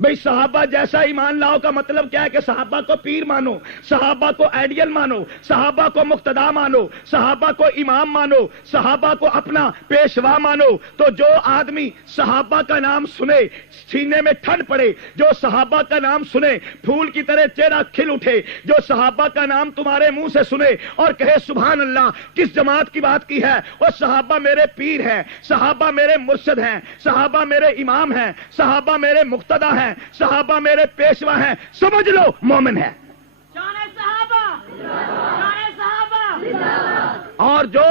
بھئی صحابہ جیسا ایمان لاؤ کا مطلب کیا ہے کہ صحابہ کو پیر مانو، صحابہ کو آئیڈیل مانو، صحابہ کو مقتدا مانو، صحابہ کو امام مانو، صحابہ کو اپنا پیشوا مانو۔ تو جو آدمی صحابہ کا نام سنے سینے میں ٹھنڈ پڑے، جو صحابہ کا نام سنے پھول کی طرح چہرہ کھل اٹھے، جو صحابہ کا نام تمہارے منہ سے سنے اور کہے سبحان اللہ، کس جماعت کی بات کی ہے؟ وہ صحابہ میرے پیر ہیں، صحابہ میرے مرشد ہیں، صحابہ میرے امام ہیں، صحابہ میرے مقتدا ہیں، صحابہ میرے پیشوا ہیں، سمجھ لو مومن ہے۔ اور جو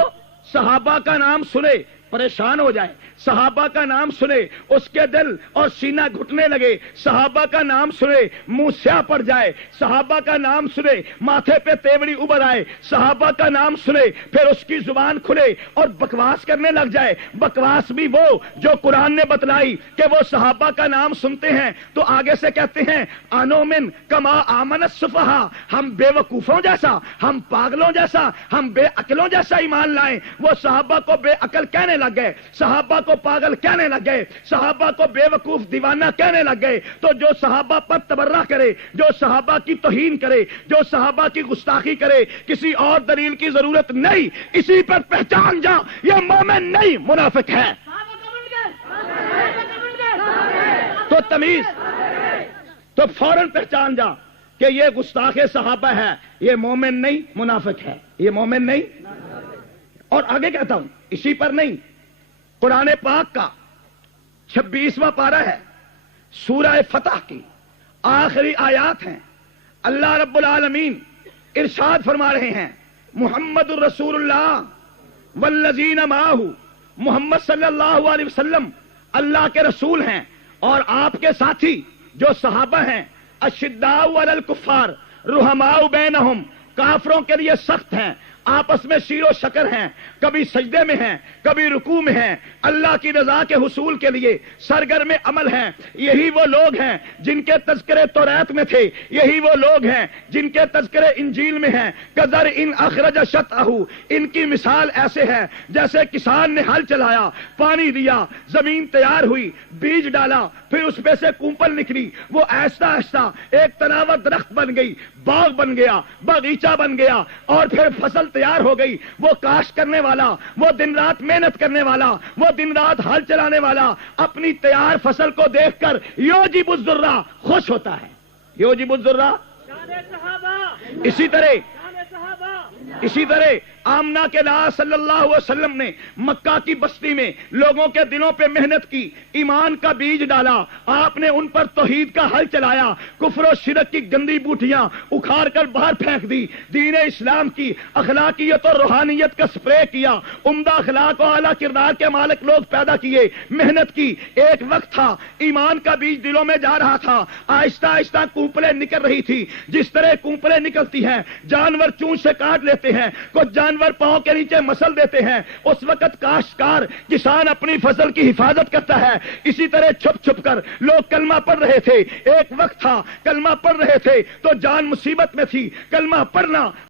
صحابہ کا نام سنے پریشان ہو جائے، صحابہ کا نام سنے اس کے دل اور سینہ گھٹنے لگے، صحابہ کا نام سنے منہ سیاہ پڑ جائے، صحابہ کا نام سنے ماتھے پہ تیوڑی ابھر آئے، صحابہ کا نام سنے پھر اس کی زبان کھلے اور بکواس کرنے لگ جائے، بکواس بھی وہ جو قرآن نے بتلائی کہ وہ صحابہ کا نام سنتے ہیں تو آگے سے کہتے ہیں انومن کما آمن السفہاء، ہم بے وقوفوں جیسا، ہم پاگلوں جیسا، ہم بے عقلوں جیسا ایمان لائیں۔ وہ صحابہ کو بے عقل کہنے لگ گئے، صحابہ کو پاگل کہنے لگ گئے، صحابہ کو بے وقوف دیوانہ کہنے لگ گئے۔ تو جو صحابہ پر تبرہ کرے، جو صحابہ کی توہین کرے، جو صحابہ کی گستاخی کرے، کسی اور دلیل کی ضرورت نہیں، اسی پر پہچان جا یہ مومن نہیں منافق ہے۔ تو تمیز، تو فوراً پہچان جا کہ یہ گستاخ صحابہ ہے، یہ مومن نہیں منافق ہے، یہ مومن نہیں۔ اور آگے کہتا ہوں اسی پر نہیں، قرآن پاک کا 26واں پارہ ہے، سورہ فتح کی آخری آیات ہیں۔ اللہ رب العالمین ارشاد فرما رہے ہیں محمد الرسول اللہ والذین معہ، محمد صلی اللہ علیہ وسلم اللہ کے رسول ہیں اور آپ کے ساتھی جو صحابہ ہیں، اشداء علی الکفار رحماء بینہم، کافروں کے لیے سخت ہیں، آپس میں شیر و شکر ہیں، کبھی سجدے میں ہیں، کبھی رکوع میں ہیں، اللہ کی رضا کے حصول کے لیے سرگرم عمل ہیں۔ یہی وہ لوگ ہیں جن کے تذکرے توریت میں تھے، یہی وہ لوگ ہیں جن کے تذکرے انجیل میں ہیں۔ کذر ان اخرج شطأہ، ان کی مثال ایسے ہے جیسے کسان نے ہل چلایا، پانی دیا، زمین تیار ہوئی، بیج ڈالا، پھر اس میں سے کونپل نکلی، وہ آہستہ آہستہ ایک تناور درخت بن گئی، باغ بن گیا، باغیچہ بن گیا، اور پھر فصل تیار ہو گئی۔ وہ کاشت کرنے والا، وہ دن رات محنت کرنے والا، وہ دن رات ہل چلانے والا اپنی تیار فصل کو دیکھ کر یوجب الذرہ خوش ہوتا ہے، یوجب الذرہ۔ اسی طرح آمنہ کے لاء صلی اللہ علیہ وسلم نے مکہ کی بستی میں لوگوں کے دلوں پہ محنت کی، ایمان کا بیج ڈالا، آپ نے ان پر توحید کا ہل چلایا، کفر و شرک کی گندی بوٹیاں اکھاڑ کر باہر پھینک دی، دین اسلام کی اخلاقیت اور روحانیت کا سپرے کیا، عمدہ اخلاق و اعلیٰ کردار کے مالک لوگ پیدا کیے، محنت کی۔ ایک وقت تھا ایمان کا بیج دلوں میں جا رہا تھا، آہستہ آہستہ کونپلیں نکل رہی تھی، جس طرح کونپلیں نکلتی ہیں، جانور چونچ سے کاٹ لیتے ہیں، کچھ جانور پاؤں کے نیچے مسل دیتے ہیں، اس وقت کاشتکار کسان اپنی فصل کی حفاظت کرتا ہے۔ اسی طرح چھپ چھپ کر لوگ کلمہ پڑھ رہے تھے، ایک وقت تھا کلمہ پڑھ رہے تھے تو جان مصیبت میں تھی، کلمہ پڑھنا